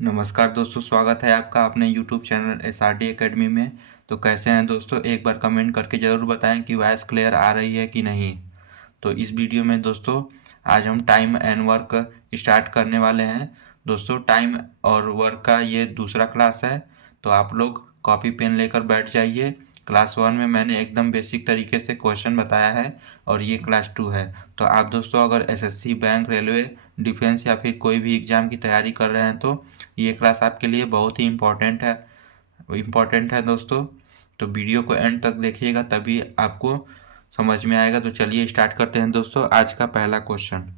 नमस्कार दोस्तों, स्वागत है आपका अपने YouTube चैनल SRT एकेडमी में। तो कैसे हैं दोस्तों, एक बार कमेंट करके ज़रूर बताएं कि वॉइस क्लियर आ रही है कि नहीं। तो इस वीडियो में दोस्तों आज हम टाइम एंड वर्क स्टार्ट करने वाले हैं। दोस्तों टाइम और वर्क का ये दूसरा क्लास है, तो आप लोग कॉपी पेन लेकर बैठ जाइए। क्लास 1 में मैंने एकदम बेसिक तरीके से क्वेश्चन बताया है और ये क्लास 2 है। तो आप दोस्तों अगर SSC, बैंक, रेलवे, डिफेंस या फिर कोई भी एग्ज़ाम की तैयारी कर रहे हैं तो ये क्लास आपके लिए बहुत ही इम्पोर्टेंट है दोस्तों। तो वीडियो को एंड तक देखिएगा तभी आपको समझ में आएगा। तो चलिए स्टार्ट करते हैं दोस्तों आज का पहला क्वेश्चन।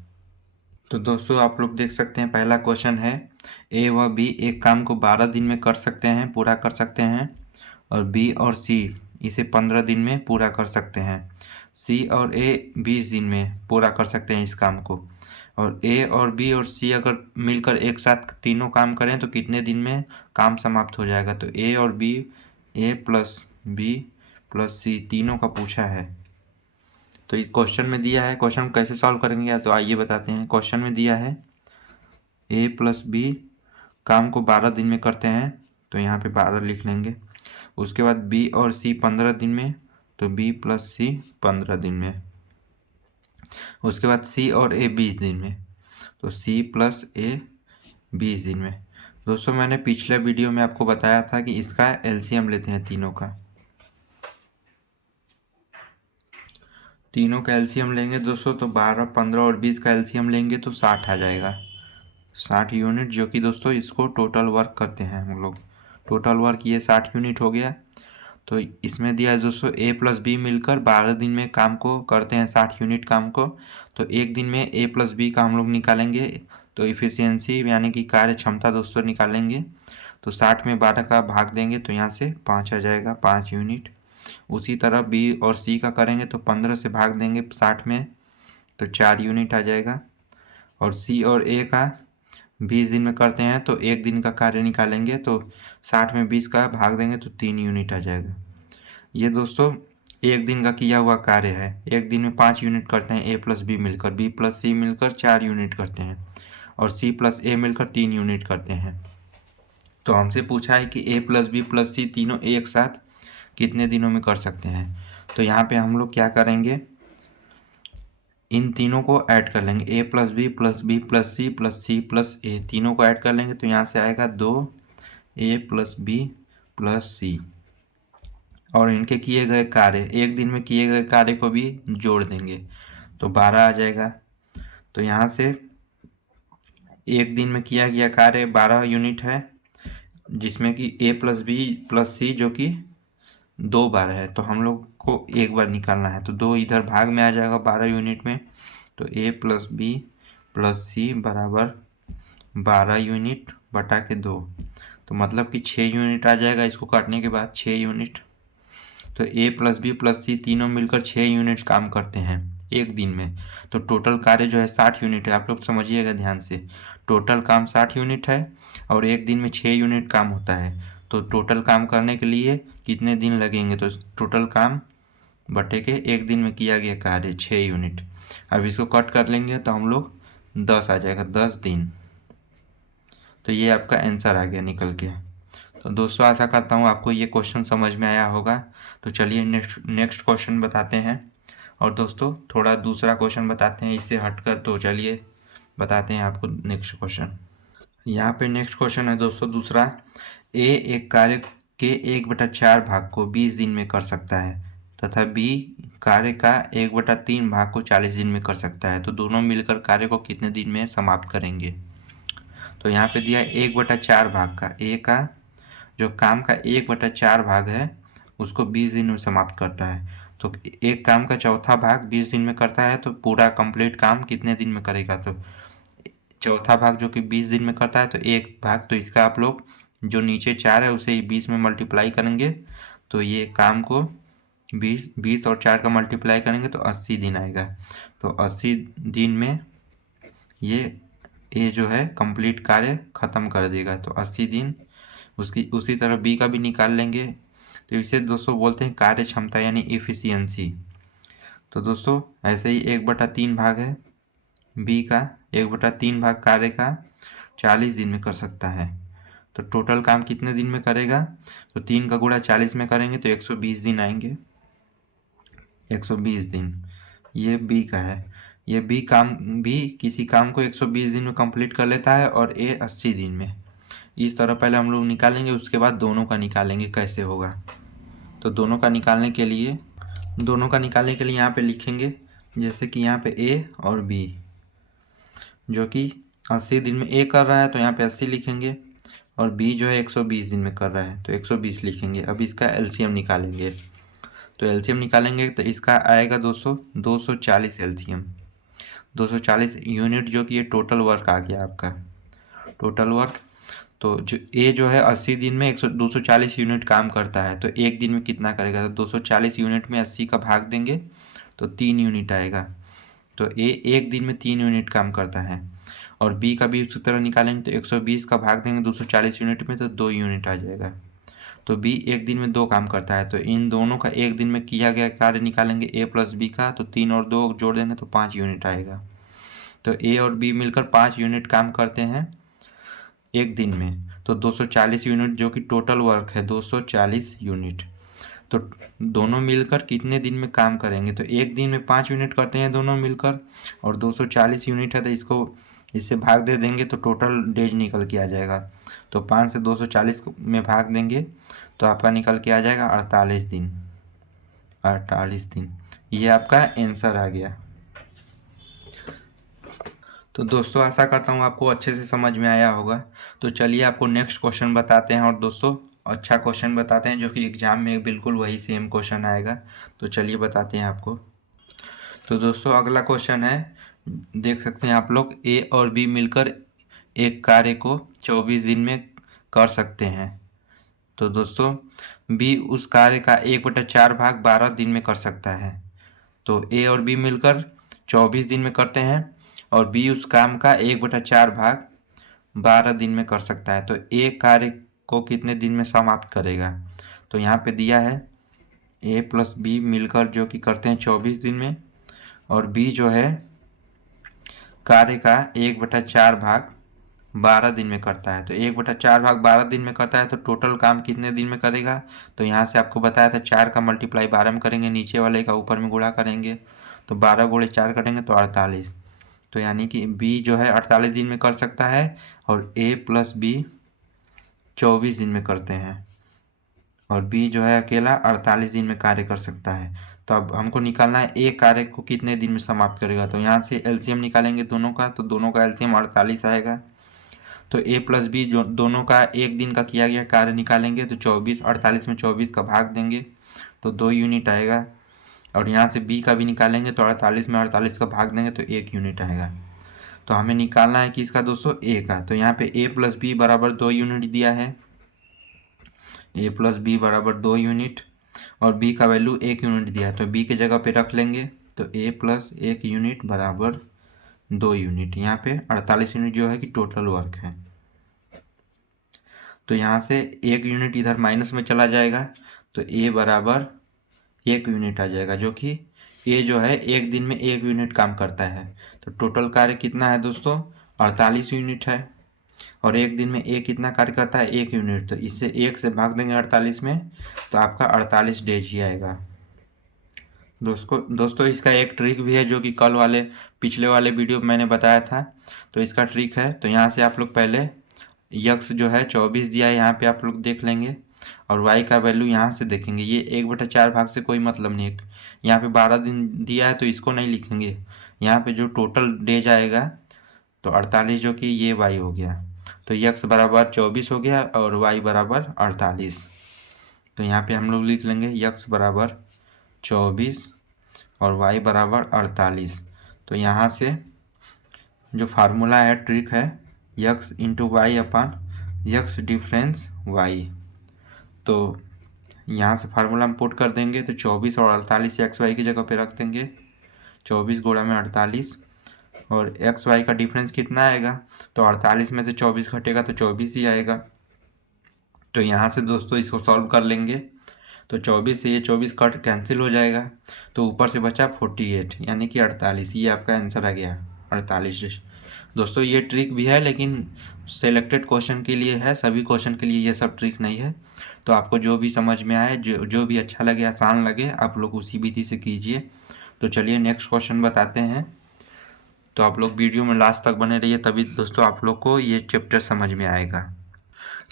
तो दोस्तों आप लोग देख सकते हैं, पहला क्वेश्चन है ए व बी एक काम को 12 दिन में कर सकते हैं, पूरा कर सकते हैं, और बी और सी इसे 15 दिन में पूरा कर सकते हैं। सी और ए 20 दिन में पूरा कर सकते हैं इस काम को। और ए और बी और सी अगर मिलकर एक साथ तीनों काम करें तो कितने दिन में काम समाप्त हो जाएगा। तो ए और बी, ए प्लस बी प्लस सी तीनों का पूछा है। तो ये क्वेश्चन में दिया है, क्वेश्चन कैसे सॉल्व करेंगे तो आइए बताते हैं। क्वेश्चन में दिया है ए प्लस बी काम को 12 दिन में करते हैं, तो यहाँ पे 12 लिख लेंगे। उसके बाद बी और सी 15 दिन में, तो बी प्लस सी 15 दिन में। उसके बाद सी और ए 20 दिन में, तो सी प्लस ए 20 दिन में। दोस्तों मैंने पिछले वीडियो में आपको बताया था कि इसका एलसीएम लेते हैं तीनों का एलसीएम लेंगे दोस्तों। तो 12, 15 और 20 का एलसीएम लेंगे तो 60 आ जाएगा, 60 यूनिट, जो कि दोस्तों इसको टोटल वर्क करते हैं हम लोग। टोटल वर्क ये 60 यूनिट हो गया। तो इसमें दिया है दोस्तों ए प्लस बी मिलकर 12 दिन में काम को करते हैं 60 यूनिट काम को। तो एक दिन में ए प्लस बी का हम लोग निकालेंगे, तो इफ़िशियंसी यानी कि कार्य क्षमता दोस्तों निकालेंगे। तो 60 में 12 का भाग देंगे तो यहाँ से 5 आ जाएगा, 5 यूनिट। उसी तरह बी और सी का करेंगे तो 15 से भाग देंगे 60 में, तो 4 यूनिट आ जाएगा। और सी और ए का 20 दिन में करते हैं तो एक दिन का कार्य निकालेंगे, तो 60 में 20 का भाग देंगे तो 3 यूनिट आ जाएगा। ये दोस्तों एक दिन का किया हुआ कार्य है। एक दिन में 5 यूनिट करते हैं ए प्लस बी मिलकर, बी प्लस सी मिलकर 4 यूनिट करते हैं, और सी प्लस ए मिलकर 3 यूनिट करते हैं। तो हमसे पूछा है कि ए प्लस बी प्लस सी तीनों एक साथ कितने दिनों में कर सकते हैं। तो यहाँ पे हम लोग क्या करेंगे, इन तीनों को ऐड कर लेंगे, A plus B plus C plus A, तीनों को ऐड कर लेंगे तो यहाँ से आएगा 2 ए प्लस बी प्लस सी। और इनके किए गए कार्य, एक दिन में किए गए कार्य को भी जोड़ देंगे तो 12 आ जाएगा। तो यहाँ से एक दिन में किया गया कार्य 12 यूनिट है, जिसमें कि ए प्लस बी प्लस सी जो कि 2 बार है, तो हम लोग को एक बार निकालना है। तो 2 इधर भाग में आ जाएगा 12 यूनिट में, तो ए प्लस बी प्लस सी बराबर 12 यूनिट बटा के 2, तो मतलब कि 6 यूनिट आ जाएगा। इसको काटने के बाद 6 यूनिट। तो ए प्लस बी प्लस सी तीनों मिलकर 6 यूनिट काम करते हैं एक दिन में। तो टोटल कार्य जो है 60 यूनिट है। आप लोग समझिएगा ध्यान से, टोटल काम 60 यूनिट है और एक दिन में 6 यूनिट काम होता है। तो टोटल काम करने के लिए कितने दिन लगेंगे, तो टोटल काम बटे के एक दिन में किया गया कार्य 6 यूनिट। अब इसको कट कर लेंगे तो हम लोग 10 आ जाएगा, 10 दिन। तो ये आपका आंसर आ गया निकल के। तो दोस्तों आशा करता हूँ आपको ये क्वेश्चन समझ में आया होगा। तो चलिए नेक्स्ट क्वेश्चन बताते हैं। और दोस्तों थोड़ा दूसरा क्वेश्चन बताते हैं इससे हटकर, तो चलिए बताते हैं आपको नेक्स्ट क्वेश्चन। यहाँ पे नेक्स्ट क्वेश्चन है दोस्तों दूसरा, ए एक कार्य के 1/4 भाग को 20 दिन में कर सकता है तथा बी कार्य का 1/3 भाग को 40 दिन में कर सकता है, तो दोनों मिलकर कार्य को कितने दिन में समाप्त करेंगे। तो यहाँ पे दिया 1/4 भाग का, ए का जो काम का 1/4 भाग है उसको 20 दिन में समाप्त करता है। तो एक काम का चौथा भाग 20 दिन में करता है, तो पूरा कंप्लीट काम कितने दिन में करेगा। तो चौथा भाग जो कि 20 दिन में करता है, तो एक भाग, तो इसका आप लोग जो नीचे 4 है उसे 20 में मल्टीप्लाई करेंगे, तो ये काम को 20 और 4 का मल्टीप्लाई करेंगे तो 80 दिन आएगा। तो 80 दिन में ये जो है कंप्लीट कार्य ख़त्म कर देगा। तो 80 दिन। उसी तरह बी का भी निकाल लेंगे, तो इसे दोस्तों बोलते हैं कार्य क्षमता यानी इफ़िशियंसी। तो दोस्तों ऐसे ही 1/3 भाग है बी का, 1/3 भाग कार्य का 40 दिन में कर सकता है। तो टोटल काम कितने दिन में करेगा, तो 3 का गुणा 40 में करेंगे तो 120 दिन आएंगे, 120 दिन। ये बी का है, ये बी किसी काम को 120 दिन में कंप्लीट कर लेता है और ए 80 दिन में। इस तरह पहले हम लोग निकालेंगे, उसके बाद दोनों का निकालेंगे कैसे होगा। तो दोनों का निकालने के लिए यहाँ पे लिखेंगे, जैसे कि यहाँ पे ए और बी, जो कि 80 दिन में ए कर रहा है तो यहाँ पे 80 लिखेंगे, और बी जो है 120 दिन में कर रहा है तो 120 लिखेंगे। अब इसका एलसीएम निकालेंगे, तो एलसीएम निकालेंगे तो इसका आएगा 240 एलसीएम, 240 यूनिट, जो कि ये टोटल वर्क आ गया आपका, टोटल वर्क। तो जो ए जो है 80 दिन में 240 यूनिट काम करता है, तो एक दिन में कितना करेगा, तो 240 यूनिट में 80 का भाग देंगे तो 3 यूनिट आएगा। तो ए एक दिन में 3 यूनिट काम करता है। और बी का भी उसी तरह निकालेंगे, तो 120 का भाग देंगे 240 यूनिट में तो 2 यूनिट आ जाएगा। तो बी एक दिन में 2 काम करता है, तो इन दोनों का एक दिन में किया गया कार्य निकालेंगे ए प्लस बी का, तो 3 और 2 जोड़ देंगे तो 5 यूनिट आएगा। तो ए और बी मिलकर 5 यूनिट काम करते हैं एक दिन में, तो 240 यूनिट जो कि टोटल वर्क है 240 यूनिट। तो दोनों मिलकर कितने दिन में काम करेंगे, तो एक दिन में 5 यूनिट करते हैं दोनों मिलकर, और 240 यूनिट है तो इससे भाग दे देंगे तो टोटल डेज निकल के आ जाएगा। तो 5 से 240 में भाग देंगे तो आपका निकल के आ जाएगा 48 दिन, 48 दिन। ये आपका आंसर आ गया। तो दोस्तों आशा करता हूँ आपको अच्छे से समझ में आया होगा। तो चलिए आपको नेक्स्ट क्वेश्चन बताते हैं, और दोस्तों अच्छा क्वेश्चन बताते हैं जो कि एग्जाम में बिल्कुल वही सेम क्वेश्चन आएगा। तो चलिए बताते हैं आपको। तो दोस्तों अगला क्वेश्चन है, देख सकते हैं आप लोग, ए और बी मिलकर एक कार्य को 24 दिन में कर सकते हैं। तो दोस्तों बी उस कार्य का 1/4 भाग 12 दिन में कर सकता है। तो ए और बी मिलकर 24 दिन में करते हैं, और बी उस काम का 1/4 भाग 12 दिन में कर सकता है। तो ए कार्य को कितने दिन में समाप्त करेगा, तो यहाँ पे दिया है ए प्लस बी मिलकर जो कि करते हैं 24 दिन में, और बी जो है कार्य का 1/4 भाग 12 दिन में करता है। तो 1/4 भाग 12 दिन में करता है, तो टोटल काम कितने दिन में करेगा, तो यहाँ से आपको बताया था 4 का मल्टीप्लाई 12 में करेंगे, नीचे वाले का ऊपर में गुणा करेंगे, तो 12 गुणे 4 करेंगे तो 48। तो यानी कि बी जो है 48 दिन में कर सकता है, और ए प्लस बी 24 दिन में करते हैं, और बी जो है अकेला 48 दिन में कार्य कर सकता है। तो अब हमको निकालना है ए कार्य को कितने दिन में समाप्त करेगा। तो यहाँ से एलसीएम निकालेंगे दोनों का, तो दोनों का एलसीएम 48 आएगा। तो ए प्लस बी जो दोनों का एक दिन का किया गया कार्य निकालेंगे, तो 24, 48 में 24 का भाग देंगे तो 2 यूनिट आएगा। और यहाँ से बी का भी निकालेंगे, तो 48 में 48 का भाग देंगे तो 1 यूनिट आएगा। तो हमें निकालना है किसका दोस्तों, ए का। तो यहाँ पे ए प्लस बी बराबर 2 यूनिट दिया है, ए प्लस बी बराबर 2 यूनिट, और बी का वैल्यू 1 यूनिट दिया है, तो बी के जगह पे रख लेंगे, तो ए प्लस 1 यूनिट बराबर 2 यूनिट। यहाँ पे 48 यूनिट जो है कि टोटल वर्क है। तो यहाँ से 1 यूनिट इधर माइनस में चला जाएगा, तो ए बराबर 1 यूनिट आ जाएगा, जो कि ए जो है एक दिन में 1 यूनिट काम करता है। तो टोटल कार्य कितना है दोस्तों, 48 यूनिट है, और एक दिन में ए कितना कार्य करता है, 1 यूनिट। तो इससे 1 से भाग देंगे 48 में, तो आपका 48 डेज ही आएगा। दोस्तों इसका एक ट्रिक भी है जो कि पिछले वाले वीडियो में मैंने बताया था। तो इसका ट्रिक है, तो यहाँ से आप लोग पहले यक्स जो है 24 दिया है, यहाँ पे आप लोग देख लेंगे, और वाई का वैल्यू यहाँ से देखेंगे। ये 1/4 भाग से कोई मतलब नहीं है, यहाँ पे 12 दिन दिया है तो इसको नहीं लिखेंगे। यहाँ पे जो टोटल डेज आएगा तो 48, जो कि ये वाई हो गया। तो यक्स बराबर 24 हो गया और वाई बराबर 48। तो यहाँ पे हम लोग लिख लेंगे यक्स बराबर 24 और वाई बराबर 48। तो यहाँ से जो फार्मूला है, ट्रिक है, यक्स इंटू वाई अपन यक्स डिफरेंस वाई। तो यहाँ से फार्मूला हम पुट कर देंगे, तो 24 और 48 एक्स वाई की जगह पे रख देंगे, 24 गुणा में 48, और एक्स वाई का डिफरेंस कितना आएगा, तो 48 में से 24 घटेगा तो 24 ही आएगा। तो यहाँ से दोस्तों इसको सॉल्व कर लेंगे, तो 24 से ये 24 कट कैंसिल हो जाएगा, तो ऊपर से बचा 48 यानी कि 48। ये आपका आंसर आ गया 48 दोस्तों ये ट्रिक भी है, लेकिन सेलेक्टेड क्वेश्चन के लिए है, सभी क्वेश्चन के लिए ये सब ट्रिक नहीं है। तो आपको जो भी समझ में आए, जो भी अच्छा लगे, आसान लगे, आप लोग उसी विधि से कीजिए। तो चलिए नेक्स्ट क्वेश्चन बताते हैं। तो आप लोग वीडियो में लास्ट तक बने रहिए, तभी दोस्तों आप लोग को ये चैप्टर समझ में आएगा।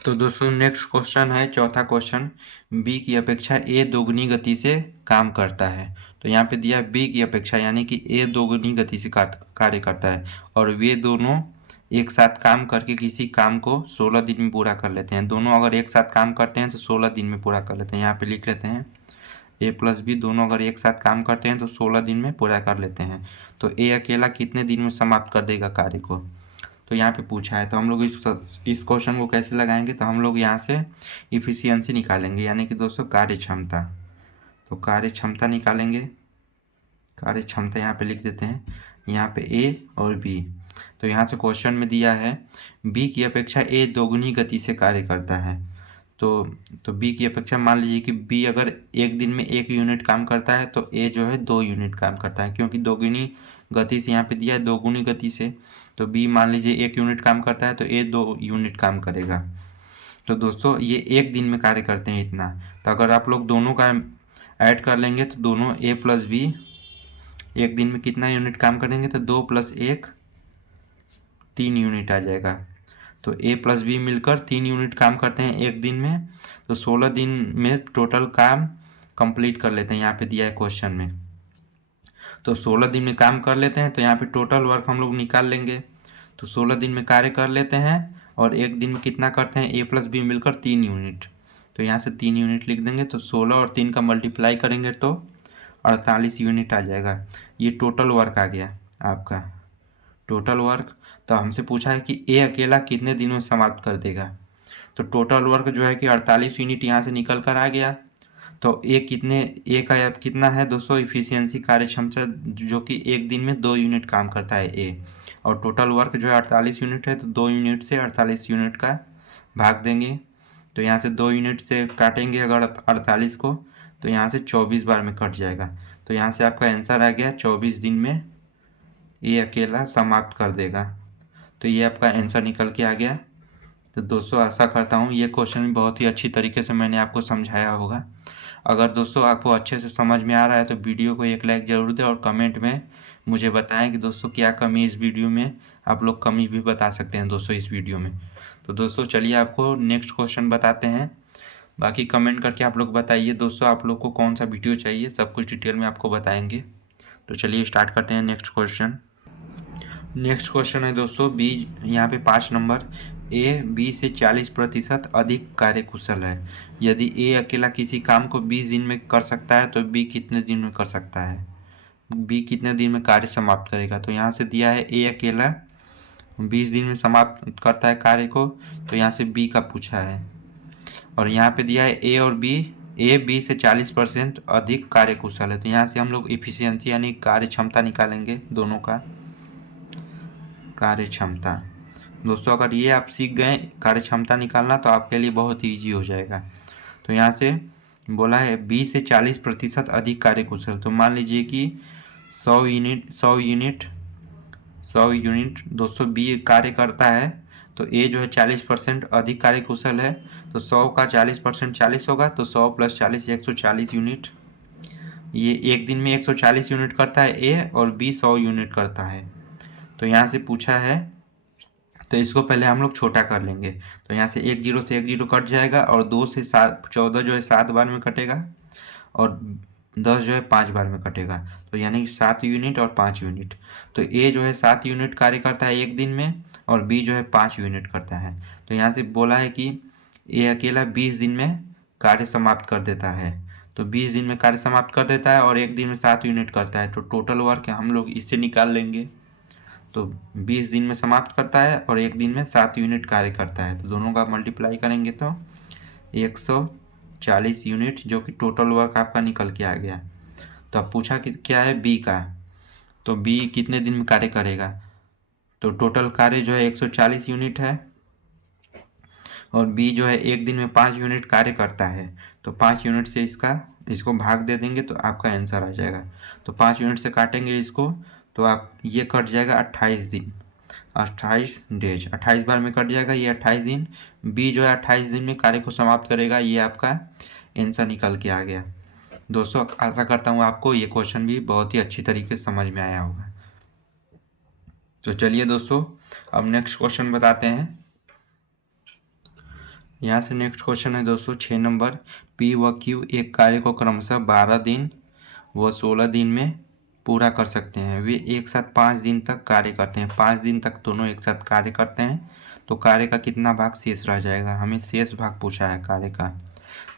तो दोस्तों नेक्स्ट क्वेश्चन है, चौथा क्वेश्चन, बी की अपेक्षा ए दोगुनी गति से काम करता है। तो यहाँ पे दिया बी की अपेक्षा, यानी कि ए दोगुनी गति से कार्य करता है, और वे दोनों एक साथ काम करके किसी काम को 16 दिन में पूरा कर लेते हैं। दोनों अगर एक साथ काम करते हैं तो 16 दिन में पूरा कर लेते हैं। यहाँ पे लिख लेते हैं ए प्लस बी दोनों अगर एक साथ काम करते हैं तो 16 दिन में पूरा कर लेते हैं। तो ए अकेला कितने दिन में समाप्त कर देगा कार्य को, तो यहाँ पे पूछा है। तो हम लोग इस क्वेश्चन को कैसे लगाएंगे, तो हम लोग यहाँ से इफिशियंसी निकालेंगे, यानी कि दोस्तों कार्य क्षमता। तो कार्य क्षमता निकालेंगे, कार्य क्षमता यहाँ पे लिख देते हैं, यहाँ पे ए और बी। तो यहाँ से क्वेश्चन में दिया है बी की अपेक्षा ए दोगुनी गति से कार्य करता है। तो बी की अपेक्षा, मान लीजिए कि बी अगर एक दिन में 1 यूनिट काम करता है तो ए जो है 2 यूनिट काम करता है, क्योंकि दोगुनी गति से यहाँ पे दिया है दोगुनी गति से। तो बी मान लीजिए 1 यूनिट काम करता है तो ए 2 यूनिट काम करेगा। तो दोस्तों ये एक दिन में कार्य करते हैं इतना। तो अगर आप लोग दोनों का ऐड कर लेंगे तो दोनों ए प्लस बी एक दिन में कितना यूनिट काम करेंगे, तो 2 + 1 3 यूनिट आ जाएगा। तो ए प्लस बी मिलकर 3 यूनिट काम करते हैं एक दिन में। तो 16 दिन में टोटल काम कंप्लीट कर लेते हैं, यहाँ पे दिया है क्वेश्चन में। तो 16 दिन में काम कर लेते हैं, तो यहाँ पे टोटल वर्क हम लोग निकाल लेंगे। तो 16 दिन में कार्य कर लेते हैं और एक दिन में कितना करते हैं, ए प्लस बी मिलकर 3 यूनिट। तो यहाँ से 3 यूनिट लिख देंगे। तो 16 और 3 का मल्टीप्लाई करेंगे तो 48 यूनिट आ जाएगा। ये टोटल वर्क आ गया आपका, टोटल वर्क। तो हमसे पूछा है कि ए अकेला कितने दिन में समाप्त कर देगा। तो टोटल वर्क जो है कि 48 यूनिट यहाँ से निकल कर आ गया। तो ए का कितना है दोस्तों, इफिशियंसी कार्य क्षमता, जो कि एक दिन में 2 यूनिट काम करता है ए, और टोटल वर्क जो है 48 यूनिट है। तो 2 यूनिट से 48 यूनिट का भाग देंगे। तो यहाँ से 2 यूनिट से काटेंगे अगर 48 को, तो यहाँ से 24 बार में कट जाएगा। तो यहाँ से आपका आंसर आ गया 24 दिन में ये अकेला समाप्त कर देगा। तो ये आपका आंसर निकल के आ गया। तो दोस्तों आशा करता हूँ ये क्वेश्चन बहुत ही अच्छी तरीके से मैंने आपको समझाया होगा। अगर दोस्तों आपको अच्छे से समझ में आ रहा है तो वीडियो को एक लाइक ज़रूर दें, और कमेंट में मुझे बताएं कि दोस्तों क्या कमी इस वीडियो में, आप लोग कमी भी बता सकते हैं दोस्तों इस वीडियो में। तो दोस्तों चलिए आपको नेक्स्ट क्वेश्चन बताते हैं। बाकी कमेंट करके आप लोग बताइए दोस्तों आप लोग को कौन सा वीडियो चाहिए, सब कुछ डिटेल में आपको बताएंगे। तो चलिए स्टार्ट करते हैं नेक्स्ट क्वेश्चन। नेक्स्ट क्वेश्चन है दोस्तों बी, यहाँ पे 5 नंबर, ए बी से 40% अधिक कार्यकुशल है। यदि ए अकेला किसी काम को 20 दिन में कर सकता है तो बी कितने दिन में कर सकता है, बी कितने दिन में कार्य समाप्त करेगा। तो यहाँ से दिया है ए अकेला 20 दिन में समाप्त करता है कार्य को, तो यहाँ से बी का पूछा है। और यहाँ पे दिया है ए और बी, ए बी से 40% अधिक कार्यकुशल है। तो यहाँ से हम लोग इफिशियंसी यानी कार्य क्षमता निकालेंगे दोनों का, कार्य क्षमता। दोस्तों अगर ये आप सीख गए कार्य क्षमता निकालना तो आपके लिए बहुत ईजी हो जाएगा। तो यहाँ से बोला है 20 से 40% अधिक कार्यकुशल। तो मान लीजिए कि 100 यूनिट दोस्तों बी कार्य करता है, तो ए जो है 40% अधिक कार्यकुशल है। तो 100 का 40% 40 होगा, तो 100 + 40 140 यूनिट। ये एक दिन में 140 यूनिट करता है ए, और बी 100 यूनिट करता है। तो यहाँ से पूछा है, तो इसको पहले हम लोग छोटा कर लेंगे। तो यहाँ से 1 0 से 1 0 कट जाएगा, और 2 से 7 14 जो है 7 बार में कटेगा, और 10 जो है 5 बार में कटेगा। तो यानी कि 7 यूनिट और 5 यूनिट। तो ए जो है 7 यूनिट कार्य करता है एक दिन में, और बी जो है 5 यूनिट करता है। तो यहाँ से बोला है कि ए अकेला 20 दिन में कार्य समाप्त कर देता है। तो 20 दिन में कार्य समाप्त कर देता है और एक दिन में 7 यूनिट करता है। तो टोटल वर्क हम लोग इससे निकाल लेंगे। तो 20 दिन में समाप्त करता है और एक दिन में 7 यूनिट कार्य करता है। तो दोनों का मल्टीप्लाई करेंगे तो 140 यूनिट, जो कि टोटल वर्क आपका निकल के आ गया। तो अब पूछा कि क्या है बी का, तो बी कितने दिन में कार्य करेगा। तो टोटल कार्य जो है 140 यूनिट है, और बी जो है एक दिन में 5 यूनिट कार्य करता है। तो 5 यूनिट से इसको भाग दे देंगे तो आपका आंसर आ जाएगा। तो 5 यूनिट से काटेंगे इसको, तो आप ये कट जाएगा 28 दिन। 28 डेज, 28 बार में कट जाएगा, ये 28 दिन। बी जो है 28 दिन में कार्य को समाप्त करेगा। ये आपका आंसर निकल के आ गया। दोस्तों आशा करता हूँ आपको ये क्वेश्चन भी बहुत ही अच्छी तरीके से समझ में आया होगा। तो चलिए दोस्तों अब नेक्स्ट क्वेश्चन बताते हैं। यहाँ से नेक्स्ट क्वेश्चन है दोस्तों 6 नंबर। पी व क्यू एक कार्य को क्रमशः 12 दिन व 16 दिन में पूरा कर सकते हैं। वे एक साथ 5 दिन तक कार्य करते हैं। 5 दिन तक दोनों एक साथ कार्य करते हैं तो कार्य का कितना भाग शेष रह जाएगा। हमें शेष भाग पूछा है कार्य का।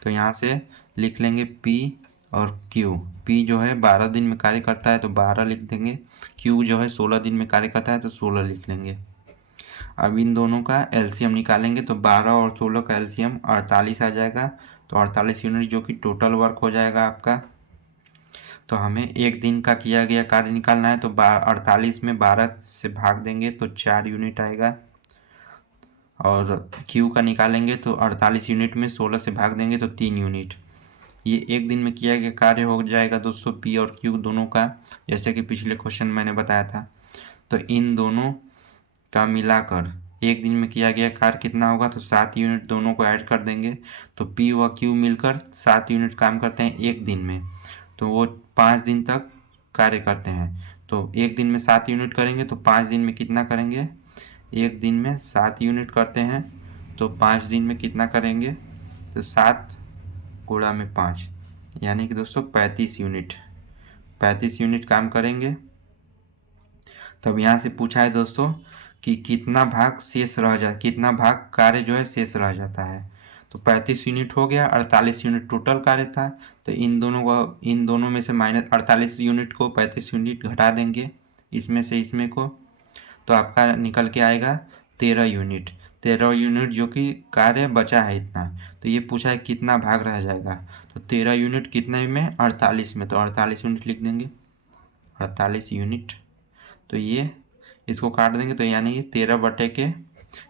तो यहाँ से लिख लेंगे P और Q। P जो है 12 दिन में कार्य करता है तो 12 लिख देंगे। Q जो है 16 दिन में कार्य करता है तो 16 लिख लेंगे। अब इन दोनों का एलसीएम निकालेंगे तो 12 और 16 का एलसीएम 48 आ जाएगा। तो 48 यूनिट जो कि टोटल वर्क हो जाएगा आपका। तो हमें एक दिन का किया गया कार्य निकालना है तो 48 में 12 से भाग देंगे तो 4 यूनिट आएगा। और क्यू का निकालेंगे तो 48 यूनिट में 16 से भाग देंगे तो 3 यूनिट। ये एक दिन में किया गया कार्य हो जाएगा दोस्तों पी और क्यू दोनों का, जैसे कि पिछले क्वेश्चन मैंने बताया था। तो इन दोनों का मिलाकर एक दिन में किया गया कार्य कितना होगा, तो 7 यूनिट दोनों को ऐड कर देंगे। तो पी व क्यू मिलकर 7 यूनिट काम करते हैं एक दिन में, तो वो 5 दिन तक कार्य करते हैं। तो एक दिन में 7 यूनिट करेंगे तो 5 दिन में कितना करेंगे, एक दिन में 7 यूनिट करते हैं तो 5 दिन में कितना करेंगे, तो 7 गुणा में 5 यानी कि दोस्तों 35 यूनिट, 35 यूनिट काम करेंगे। तब यहाँ से पूछा है दोस्तों कि कितना भाग शेष रह जा, कितना भाग कार्य जो है शेष रह जाता है। तो 35 यूनिट हो गया, 48 यूनिट टोटल कार्य था। तो इन दोनों में से माइनस 48 यूनिट को 35 यूनिट घटा देंगे इसमें से इसमें को, तो आपका निकल के आएगा 13 यूनिट। 13 यूनिट जो कि कार्य बचा है इतना। तो ये पूछा है कितना भाग रह जाएगा, तो 13 यूनिट कितने में, 48 में, तो 48 यूनिट लिख देंगे, 48 यूनिट। तो ये इसको काट देंगे तो यानी कि 13 बटे के,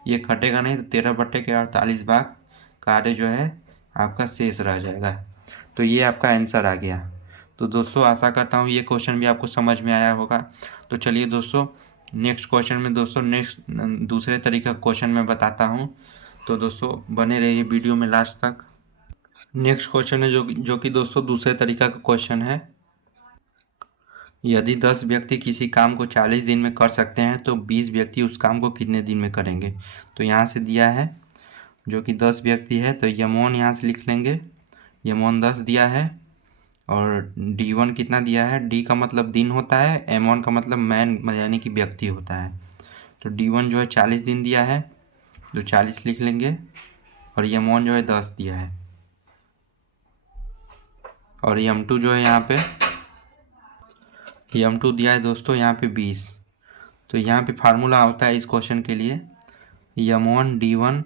ये कटेगा नहीं तो 13 बटे के 48 भाग कार्य जो है आपका शेष रह जाएगा। तो ये आपका आंसर आ गया। तो दोस्तों आशा करता हूँ ये क्वेश्चन भी आपको समझ में आया होगा। तो चलिए दोस्तों नेक्स्ट क्वेश्चन में दोस्तों दूसरे तरीके का क्वेश्चन मैं बताता हूँ। तो दोस्तों बने रहिए वीडियो में लास्ट तक। नेक्स्ट क्वेश्चन है जो कि दोस्तों दूसरे तरीका का क्वेश्चन है। यदि 10 व्यक्ति किसी काम को 40 दिन में कर सकते हैं तो 20 व्यक्ति उस काम को कितने दिन में करेंगे। तो यहाँ से दिया है जो कि 10 व्यक्ति है तो यमोन यहाँ से लिख लेंगे, यमोन 10 दिया है। और D1 कितना दिया है, D का मतलब दिन होता है, M1 का मतलब मैन यानी कि व्यक्ति होता है। तो D1 जो है 40 दिन दिया है तो 40 लिख लेंगे। और यमोन जो है 10 दिया है। और M2 जो है यहाँ पे M2 दिया है दोस्तों यहाँ पे 20। तो यहाँ पे फार्मूला होता है इस क्वेश्चन के लिए, M1 D1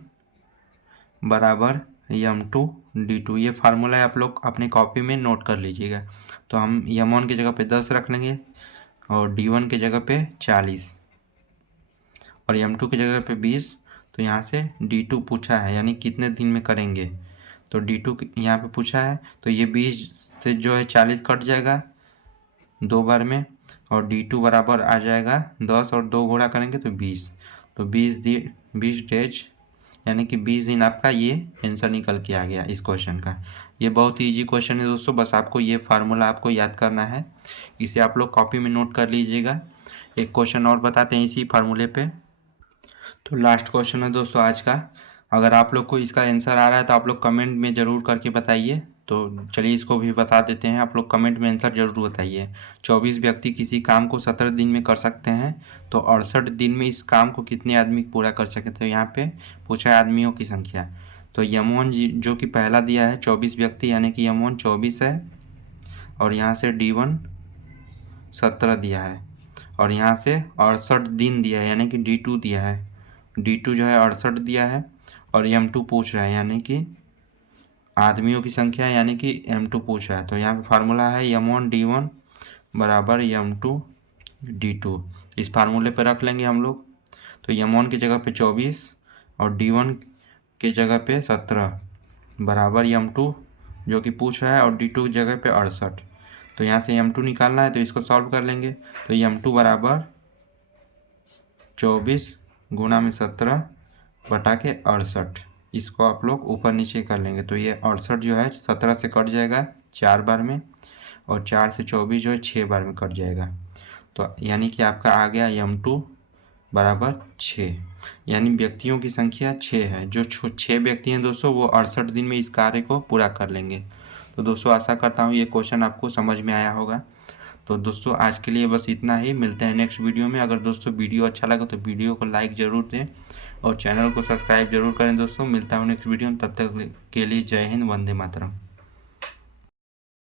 बराबर M2 D2। ये फार्मूला है, आप लोग अपने कॉपी में नोट कर लीजिएगा। तो हम M1 की जगह पे 10 रख लेंगे और D1 की जगह पे 40 और M2 की जगह पे 20। तो यहाँ से D2 पूछा है यानी कितने दिन में करेंगे, तो D2 यहाँ पे पूछा है। तो ये 20 से जो है 40 कट जाएगा 2 बार में और D2 बराबर आ जाएगा 10 और 2 गुणा करेंगे तो 20। तो 20 डेज यानी कि 20 दिन आपका ये आंसर निकल के आ गया इस क्वेश्चन का। ये बहुत ही ईजी क्वेश्चन है दोस्तों, बस आपको ये फार्मूला आपको याद करना है, इसे आप लोग कॉपी में नोट कर लीजिएगा। एक क्वेश्चन और बताते हैं इसी फार्मूले पे। तो लास्ट क्वेश्चन है दोस्तों आज का। अगर आप लोग को इसका आंसर आ रहा है तो आप लोग कमेंट में ज़रूर करके बताइए। तो चलिए इसको भी बता देते हैं, आप लोग कमेंट में आंसर जरूर बताइए। 24 व्यक्ति किसी काम को 17 दिन में कर सकते हैं तो 68 दिन में इस काम को कितने आदमी पूरा कर सकते हैं। तो यहाँ पे पूछा है आदमियों की संख्या। तो यमोन जो कि पहला दिया है 24 व्यक्ति यानी कि यमोन 24 है। और यहाँ से D1 17 दिया है और यहाँ से 68 दिन दिया है यानी कि D2 दिया है, D2 जो है 68 दिया है। और M2 पूछ रहा है यानी कि आदमियों की संख्या यानी कि M2 पूछ रहा है। तो यहाँ पे फार्मूला है M1 D1 बराबर M2 D2। इस फार्मूले पे रख लेंगे हम लोग। तो M1 की जगह पे 24 और D1 की जगह पे 17 बराबर M2 जो कि पूछ रहा है और D2 की जगह पे 68। तो यहाँ से M2 निकालना है तो इसको सॉल्व कर लेंगे। तो M2 बराबर 24 गुणा में 17 बटा के 68, इसको आप लोग ऊपर नीचे कर लेंगे तो ये 68 जो है 17 से कट जाएगा 4 बार में, और 4 से 24 जो है 6 बार में कट जाएगा। तो यानी कि आपका आ गया m2 बराबर 6, यानी व्यक्तियों की संख्या 6 है। जो 6 व्यक्ति हैं दोस्तों वो 68 दिन में इस कार्य को पूरा कर लेंगे। तो दोस्तों आशा करता हूँ ये क्वेश्चन आपको समझ में आया होगा। तो दोस्तों आज के लिए बस इतना ही, मिलते हैं नेक्स्ट वीडियो में। अगर दोस्तों वीडियो अच्छा लगा तो वीडियो को लाइक ज़रूर दें और चैनल को सब्सक्राइब जरूर करें दोस्तों। मिलता हूँ नेक्स्ट वीडियो में, तब तक के लिए जय हिंद, वंदे मातरम।